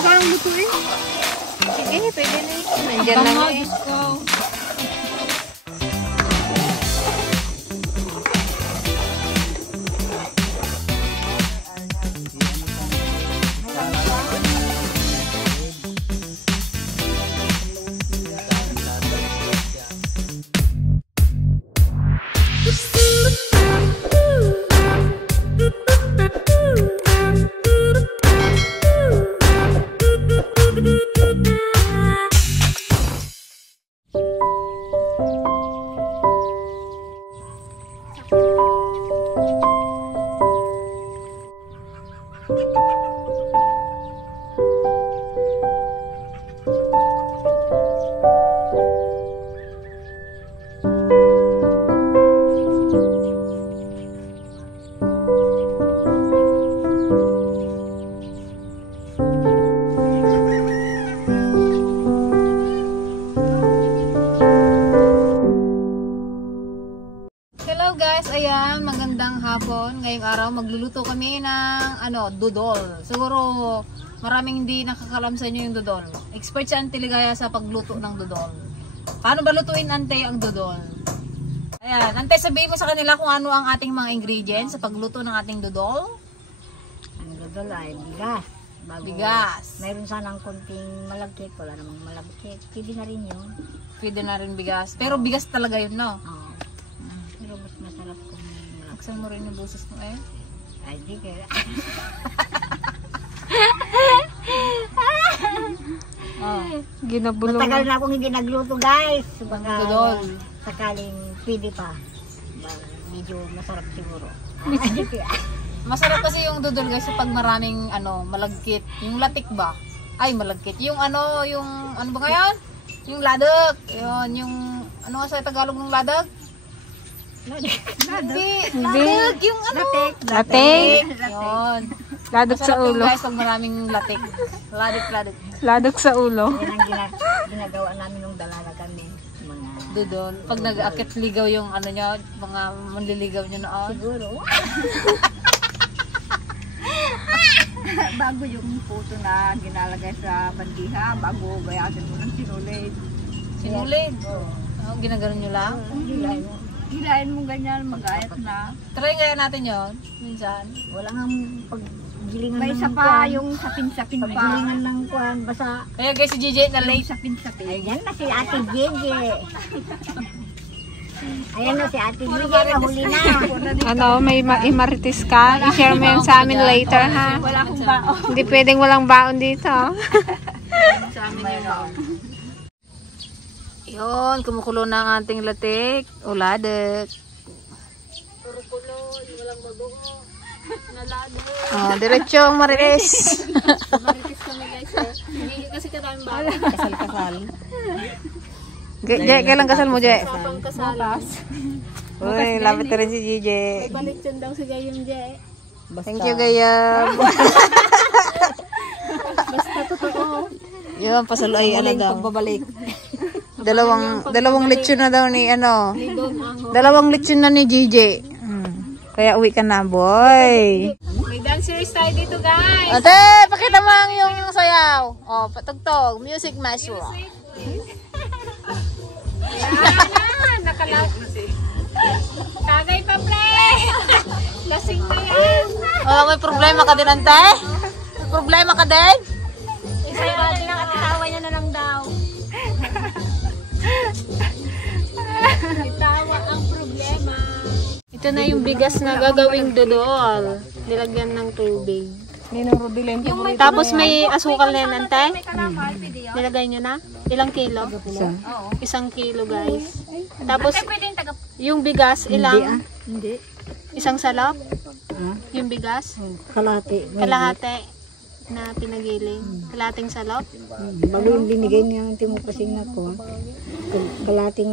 parang lutuin. Sige, pwede na. Nandiyan lang eh. Ayan, magandang hapon. Ngayong araw magluluto kami ng dudol. Siguro maraming hindi nakakalam sa inyo yung dudol. Expert si Auntie Ligaya sa pagluto ng dudol. Paano ba lutuin, Ante, ang dudol? Ayan, Ante, sabihin mo sa kanila kung ano ang ating mga ingredients sa pagluto ng ating dudol. Ang dudol ay bigas. Bigas. Mayroon sanang konting malagkit. Wala namang malagkit. Pwede na rin yun. Pwede na rin bigas. Pero bigas talaga yun, no? Oo. Pero mas masarap kung malagkit. Buksan mo rin yung boses mo eh. Ay, di kaya. Ginabulong. Matagal na akong hindi nagluto, guys. Baka dudol. sakaling pwede pa. Medyo masarap siguro. Masarap kasi yung dudol guys pag maraming malagkit. Yung latik ba? Ay, malagkit. Yung yung ano ba ngayon? Yung ladak. Yun, yung ano nga sa Tagalog ng ladak? Hindi. Ladak. Yung Latik. Yun. Ladok sa Masarap ulo. yung guys pag maraming latik. Ladik. Ladok sa ulo. Yan ang ginagawa namin nung dalaga kami. Mga Dudol. Pag nag-akit ligaw yung nyo, mga manliligaw nyo noon. siguro. Bago yung puto na ginalagay sa bandiha, bago bayasin mo ng sinulid. Sinulid. Ginaganon nyo lang. Hilahin mo ganyan, mag-ayat na. Try kaya natin yon minsan. Wala nga paggilingan May ng isa pa kuwan. yung sapin-sapin pa. Paggilingan ng kuwan, basta Kaya guys, si JJ na late. Sapin-sapin. ayan na si Ate Gigi. Ayan na si Ate Gigi, nahuli na. May imaritis ka. I-share mo yan sa amin later, ha? Wala akong baon. Hindi pwedeng walang baon dito. Sa amin yun. Yun, kumukulo na ang ating latik. O ladik. Puro kulo, walang bagoong. Nalado. Diretsong marites. Maritis kami guys. Hindi kasi kadaming baon. Kasal-kasal. Kailan kasal mo, Je? Sapang kasalas. Uy, lapit na rin si JJ. May balik dyan daw si Gayong Jay. Thank you, Gayam. Basta totoo. Yun, pasaloy, daw. Pagbabalik. Dalawang lechon na daw ni Dalawang lechon na ni JJ. Kaya uwi ka na, boy. May dancers tayo dito guys. Ate, pakita mo ang yung sayaw. Oh, patugtog. Music maestro. Yan, nakalat. Kagay pa, pre. Lasing na yan. Oh, may problema ka din, ante? May problema ka din? Isa yung lang at tawa niya na lang daw. Itawa ang problema. Ito na yung bigas na gagawing dudol. Nilagyan ng tubig. Tapos may asukal na yan, ante? Nilagay nyo na? Ilang kilo? 1 kilo, guys. Tapos, yung bigas, ilang? Hindi. Isang salop? Yung bigas? Kalahati. Kalahati na pinagiling. Kalahating salop? Bago yung binigay niya ang timupasing ako. Kalating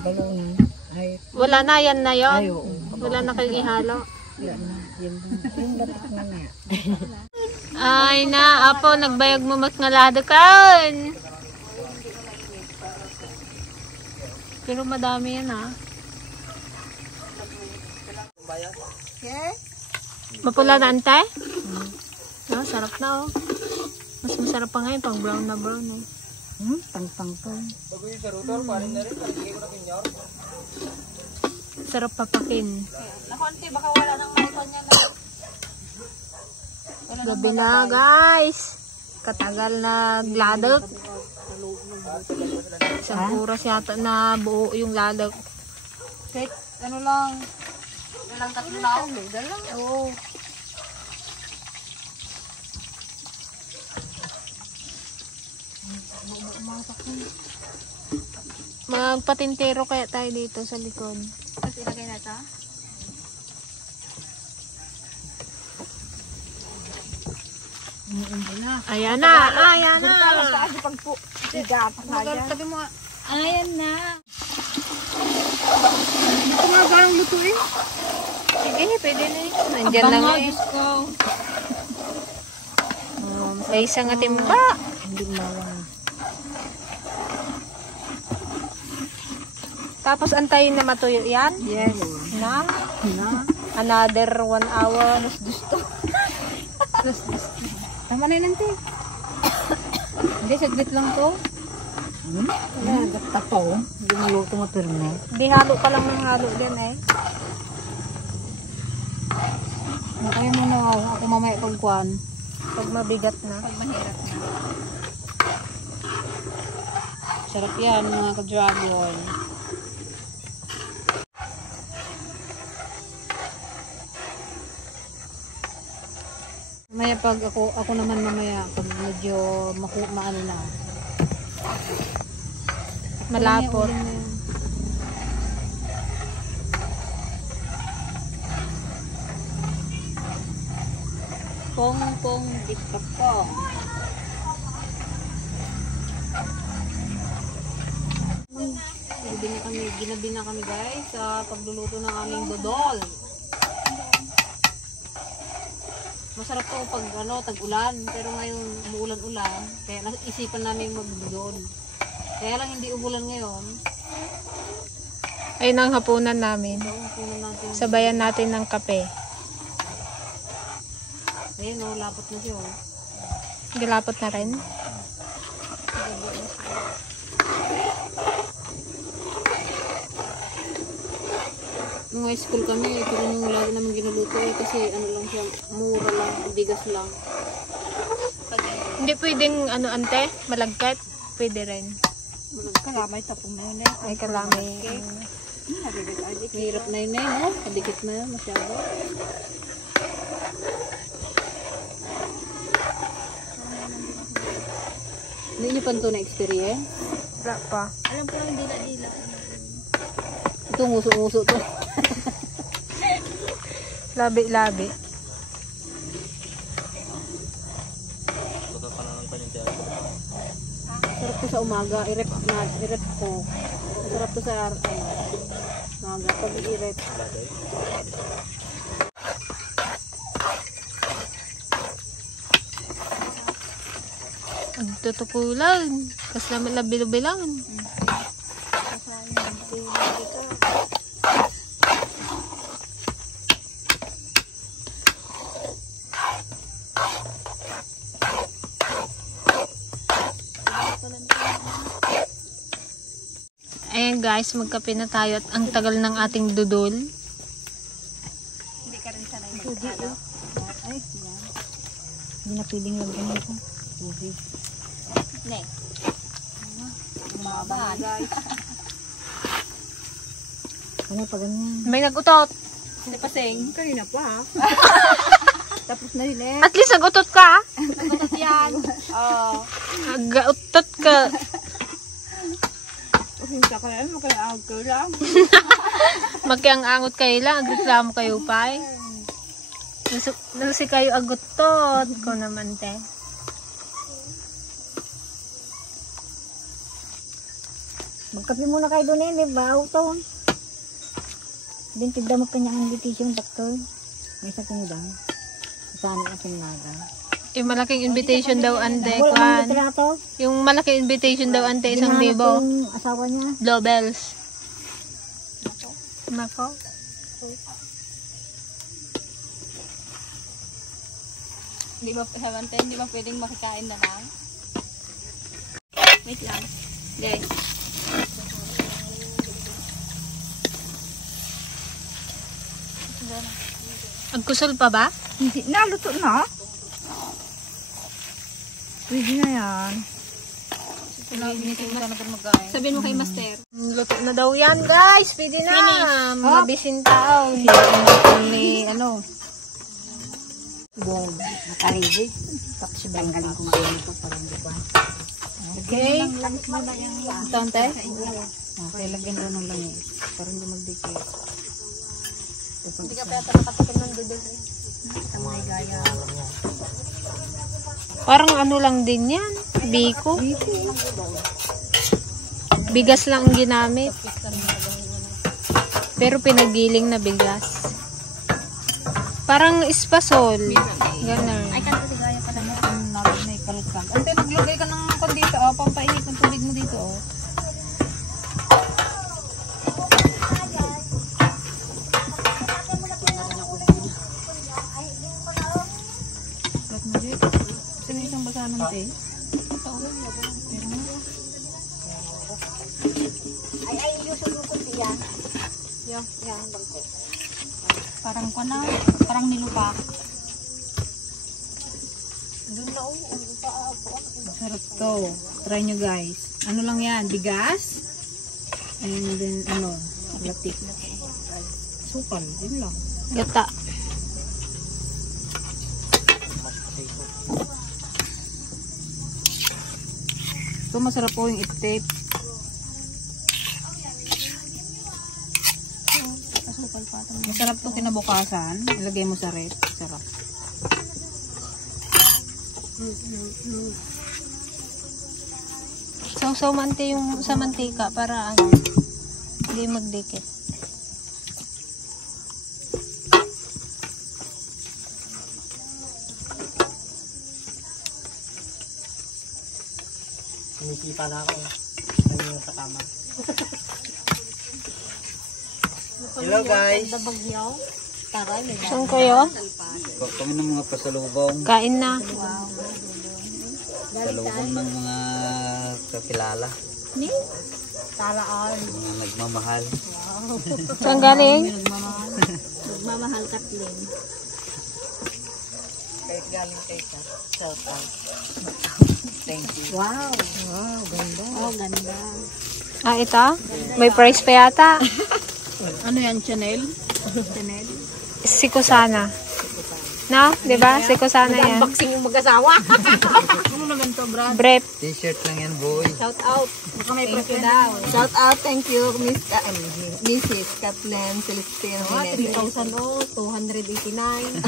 balunan. Ay, Wala na, yan na yun. ayo. Wala na kayong ihalo. Yung latik na niya. Ay na, apo, nagbayag mo ngalado kan. Pero madami yan, ha. Mapula na, ante? No, sarap na, oh. Mas masarap pa ngayon pag brown na brown eh. Pang-pang to. Sarap papakin. Nakonti, baka wala nang maikon niya na. Gabi na guys. Katagal na ladok. Isang oras yata na buo yung ladok. Kahit ano lang. Ilang tatlo lang. Oo. Magpatintero kaya tayo dito sa likod. Tapos ilagay na ito. Ayan na, ayan na. Saan di pagpo? Sigapak na dyan. Tabi mo. Ayan na. Kumagang lutuin. Sige, pwede na eh. Nandyan lang eh. Diyos ko. May isang atimba. Hindi mawang. Tapos antayin na matuyo yan. Yes. Na? Na. Another 1 hour. Tama na yun, ante. Hindi, saglit lang to. Gata pa oh. Hindi mo luto mo pirme. Di halo pa lang ng halo din eh. Nakaya mo na ako mamaya pagkuhan. Pag mabigat na. Pag mahirap na. Sarap yan, mga ka-dragon. Mamaya pag ako naman mamaya, pag medyo maano na. Malapot. Uling na yun. Pong dikapong. Ginabi na kami guys sa pagluluto ng aming dodol. Masarap to pag tag-ulan, pero ngayon umuulan-ulan, kaya isipan namin mag-dodol. Kaya lang hindi umulan ngayon. Ayun ang hapunan namin. So, punan natin. Sabayan natin ng kape. Ayun lapot na siya Galapot na rin. Nung high school kami, ito rin yung lagi namin ginuluto kasi ano lang siya, mura lang, bigas lang. Hindi pwedeng ante, malagkat. Pwede rin. Kalamay tapong na yun eh. Ay kalamay. Mahirap na yun no? Kadikit na yun, masyado. Hindi nyo pa ito na-experience? Wala pa. Alam ko lang dila-dila. Ito, nguso-nguso to. Labi-labi. Sarap to sa umaga, i-rep ko. Sarap to sa umaga, pag i-rep. Ang tutukulan. Kas naman labi-labilan. Ayan guys, magkape na tayo at ang tagal ng ating dudol. Hindi ka rin sanay mag-ano. Ay, yan. Hindi na pwedeng lagyan ito. Ubi. Ne. Mababa guys. Ano pa ganyan? May nagutot. Hindi pa sing. Kanina pa ha. Tapos na yun eh. At least nagutot ka. Nagutot yan. Oo. Nag-utot ka. Hinta ka yan, makaiag ka lang. Magkiang-angot kayo lang. Agreklamo kayo pa eh. Nasi kayo agutot. Ko naman te. Magkape muna kayo doon eh, may baho to. Din tinda mo kanyang invitation, doktor. May sa tinda. Saan ang tinaga? Yung malaking invitation daw ante. Wala Kwan. ang litrato. Yung malaking invitation daw ante. 1,000. Yung asawa niya. Globals. Nako. Di ba, Samantha, di ba pwedeng makikain na lang? Wait lang. Guys. Agkusol pa ba? Hindi, naluto na. Pwede na yan. Sabihin mo kay Master. Luto na daw yan, guys. Pwede na. Mabisin tao. Ni ano, Wow, nakarigi. Tapos tanggalin ko mga ito parang diba. okay. Langis mo ba yung Ito, ante. Okay, lagyan ko ng langis. Para hindi magdikit. Hindi ka pa yata nakatikim ng dudol. may gaya? Parang ano lang din yan. Biko. Bigas lang ang ginamit. Pero pinagiling na bigas. Parang espasol. Ganun. Ay, kanto si Gaya pala. May kalkal. Ante, maglagay ka ng kondito, oh. Pampainit ng tubig mo dito, oh. Lat mo dito. Sino isang basahan ng te? Ay, yung sulukot siya. Yo. Yan, bangko. Parang kuna, parang nilupa. Masarap to. Try nyo, guys. Ano lang yan? Bigas. And then, ano, latik. Sukal. Yun lang. Gata. Ito masarap po yung itik. Masarap to kinabukasan. Ilagay mo sa rep. Sarap. Sausaw mante yung sa mantika para ano, hindi magdikit. Sinisipa na ako. Ano sa kama. Hello guys. Saan kayo? Kami ng mga pasalubong. Kain na. Pasalubong ng mga kakilala. Mga nagmamahal. Saan galing? Magmamahal Kathleen. Kahit galing kay ka. Shout out. Thank you. Wow. Wow, ganda. Oh, ganda. Ah, ito? May price pa yata. Ano yan? Chanel? Chanel? Si Kusana. No? Diba? Si Kusana yan. Unboxing yung mag-asawa. Ano naman to, Brad? Brep. T-shirt lang yan boy. Shout out. Baka may presyo daw. Shout out, thank you, Mrs. Kathleen Celestine. 3,000 o, 289.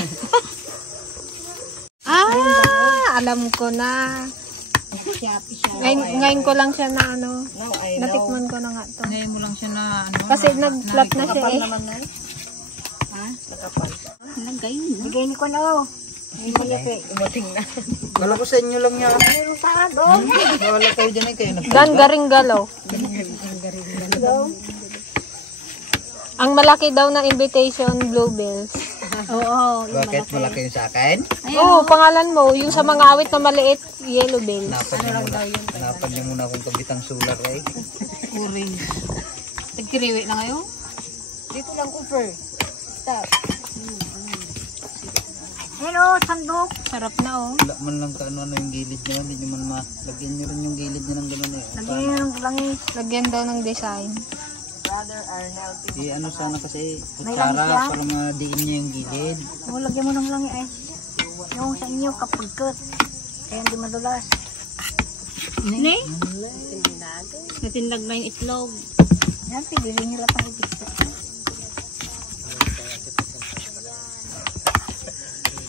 Alam ko na. Ngayon ko lang siya na ano. Natikman ko na nga to. Ngayon mo lang siya na ano. Kasi nag-flop na siya eh. Bigay ni ko na. Umating na. Wala ko sa inyo lang yan. Wala kayo dyan kayo. Dan garing galaw. Ang malaki daw na invitation, Bluebells. Oo. Bakit malaki yung sa akin? Oo, pangalan mo. Yung sa mga awit na maliit, Yellow Bells. Napan niyo muna akong kabitang sulat eh. Uring. Tagkiriwi na ngayon? Dito lang offer. Stop. Hello, sandok. Sarap na oh. Wala man lang kaano yung gilid niya. Hindi nyo man malagyan nyo rin yung gilid niya ng gano'n eh. Lagyan yung langis. Lagyan daw ng design. Brother Arnel. Di ano sana kasi May kutsara langis yan? para madiin niya yung gilid. Lagyan mo ng langis ay. Yung sa inyo kapag cut. Kaya hindi madulas. Ne? Natindag na yung itlog. Yan, tigilin nila pang ipiksa.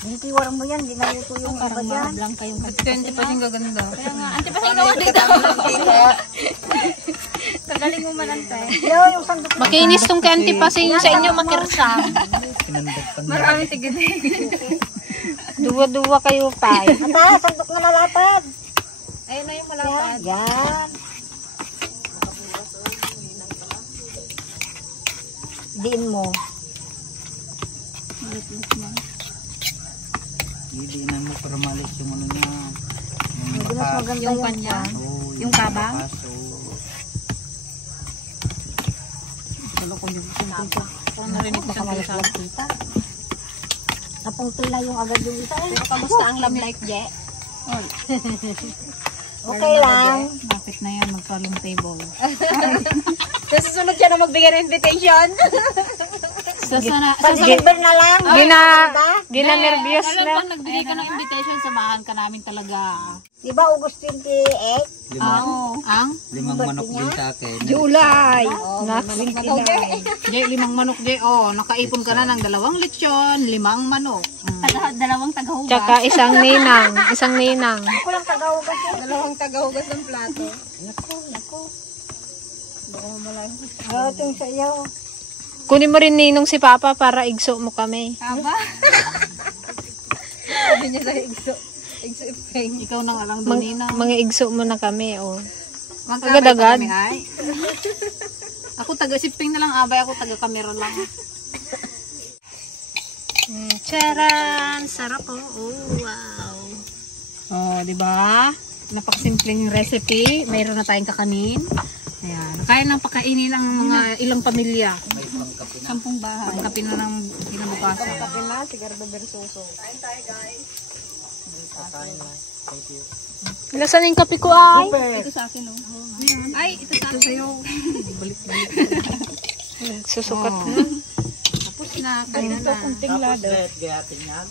Hinitiwaran mo yan, ginaluto yung iba dyan. Lang kayong At 20 pa siyang gaganda. Kaya nga, ante pa sa gawa dito. Kagaling mo manante. Yo, yung sandok na. Makinis tong kanti pa sa inyo makirsam. Kinandag pa niya. Maraming tigil. Duwa-duwa kayo pa. Ata, sandok na malapad. Ayun na yung malapad. Yan. Diin mo. Hindi na mo para malis yung ano niya. Yung Mas bakas. maganda Yung yung kanya? kwan. Oo, Yung kabang? bakas, oo. Kung narinig ko siyang sa Kita. Napungtol na yung agad yung isa. Pero kamusta ang love life, Je? Okay lang. Bakit na yan magka-long table? Tapos susunod siya na magbigay ng invitation. Pag-deliver na lang. Gina-nervyos Alam na. pag nagbigay ka ng invitation, samahan ka namin talaga. Di ba August 28? Ang? 5 manok din sa akin. July. Naku. Je, 5 manok, Je. Oh, nakaipon ka na ng 2 lechon, 5 manok. Dalawang tagahugas. Tsaka isang ninang. Isang ninang. Ako lang tagahugas yun. 2 tagahugas ng plato. Naku. Ito yung sa iyo. Kunin mo rin ninong si Papa para igso mo kami. Aba? Sabi niya sa igso. Igso ipeng. Ikaw nang alang doon, Nina. Mga igso mo na kami, oh. Magkabay agad-agad. pa kami, ay. Ako taga-siping na lang, abay. Ako taga-camera lang. Charan! Sarap, oh. Oh, wow. Oh, di ba? Napakasimpleng recipe. Mayroon na tayong kakanin. Ayan. Kaya nang pakainin ng mga ilang pamilya. 10 bahay. Pangkapi na ng kinabukasan. Pangkapi na, sigarado bersoso. Kain tayo, guys. Nasaan yung kape ko, ay? Ito sa akin, oh. Ay, ito sa akin. Sa'yo. Balik-balik. Susukat Oh. na. Tapos na, kain na. Tapos kahit gayatin yan.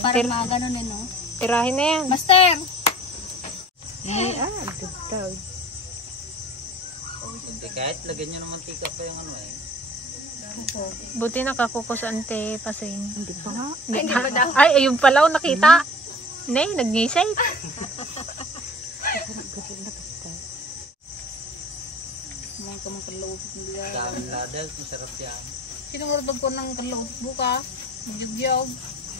Para mga ganun eh, no? Tirahin na yan. Master! Hindi, kahit lagyan nyo ng mantika pa yung ano eh. Buti nakakukos ante pasing. Hindi pa nga. Ay, ayun pala, oh, nakita. Nay, nag-ngisay. Mga kamang kalawot ng biya. Dami ladal, masarap yan. Sino nga rin ko ng kalawot bukas? Magyugyog.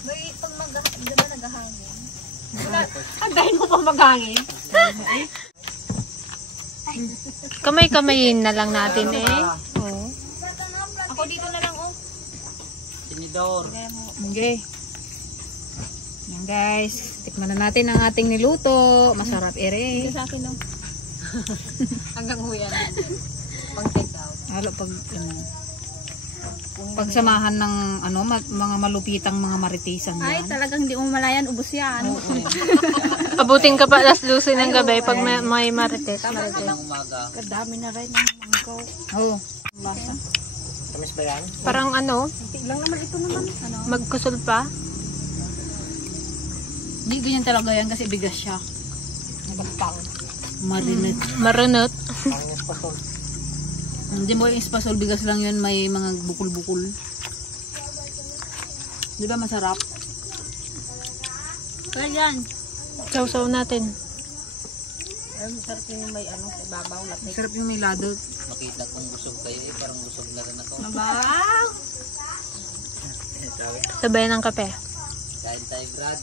May pag di ba naghahangin? Andahin mo pa maghangin. Kamay-kamayin na lang natin, eh. Oh. Ako dito na lang, oh. Sinidor. Okay. Yan guys. Tikman na natin ang ating niluto. Masarap ere. Sa akin, no? Hanggang huyan. Pang take out. Halo pag pagsamahan ng ano mga malupitang mga maritisan Ay, yan. talagang hindi mo malayan, ubos yan. Abutin ka pa alas 12 ng gabi pag may marites. Ng umaga. Kadami na rin ng mangkaw. Oo. Lasa. Tamis ba yan? Parang ano, Lang naman ito naman. Ano? magkusol pa. Hindi ganyan talaga yan kasi bigas siya. Nagpang. Marinate. Marunot. Pangis pa to. Hindi mo yung espasol bigas lang yun, may mga bukul-bukul. Di ba masarap? Kaya yan. Sausaw natin. Masarap yung may ano, ibabaw lapit. Masarap yung may ladot. Makita kong busog kayo eh, parang busog na rin ako. Wow! Sabay ng kape. Kain tayo, Brad.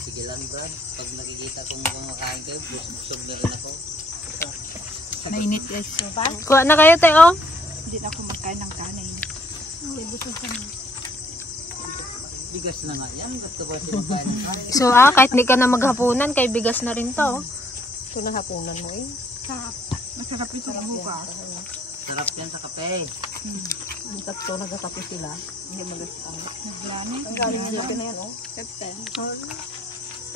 Sige lang, Brad. Pag nakikita kong kumakain kayo, busog na rin ako. Mainit guys. So, Kuha na kayo, Teo. hindi na ako makain ng kanin. Bigas na nga yan. Ba't ka ba sinakain ng kain? So, kahit di ka na maghapunan, kay bigas na rin to. Ito na hapunan mo eh. Masarap ito ang bukas. Sarap yan sa kape. Ang tatlo nagkakape sila. Hindi magastang. Naglani. Ang galing yung kape na yan oh.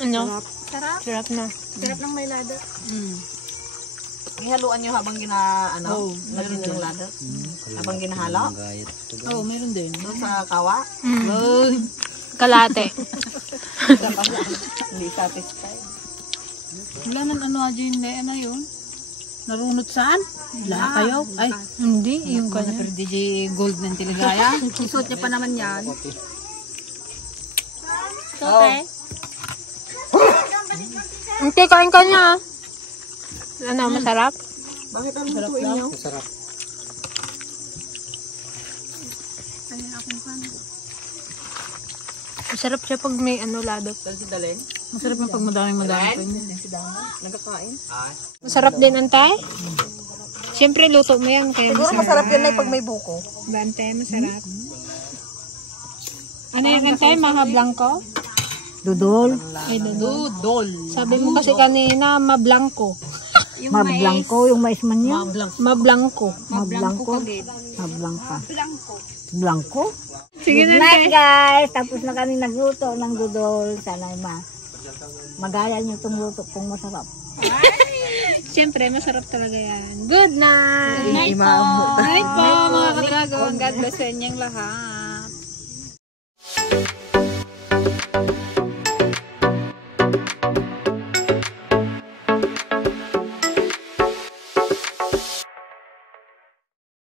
Ano? Sarap. Sarap na. Sarap ng may lado. Ihaluan nyo habang lagyan nyo ng lado. Habang ginahalo. Ang gayat. Oo, meron din. Doon sa kawa. Ay, Kalate. Hindi satisfied. wala nang ano dyan, ano yun? Narunot saan? Wala kayo? Ay, Hindi, yung kanya. kanya. Pero DJ Gold ng Tiligaya. Isuot niya pa naman yan. Oh. Hindi, kain ka niya. Ano, masarap? Bakit ang lutuin nyo? Masarap. Masarap siya pag may ano, ladot. Saan si Dalen? Masarap yung pag madami pa yun. Si Damo. Nagkakain. Masarap din, Antay? Siyempre, luto mo yan. Kaya Siguro masarap yan na pag may buko. Bante, masarap. Ano yung Antay? Mga blanco? Dudol. Dudol. Sabi mo kasi kanina, mablangko. Mablangko, yung mais man yan. Mablangko. Mablangko. Mablangka. Blanco. Sige Good night guys. Tapos na kami nagluto ng dudol. Sana magaya niyo itong luto kung masarap. Siyempre, masarap talaga yan. Good night! Night po mga kadragon. God bless sa inyong lahat.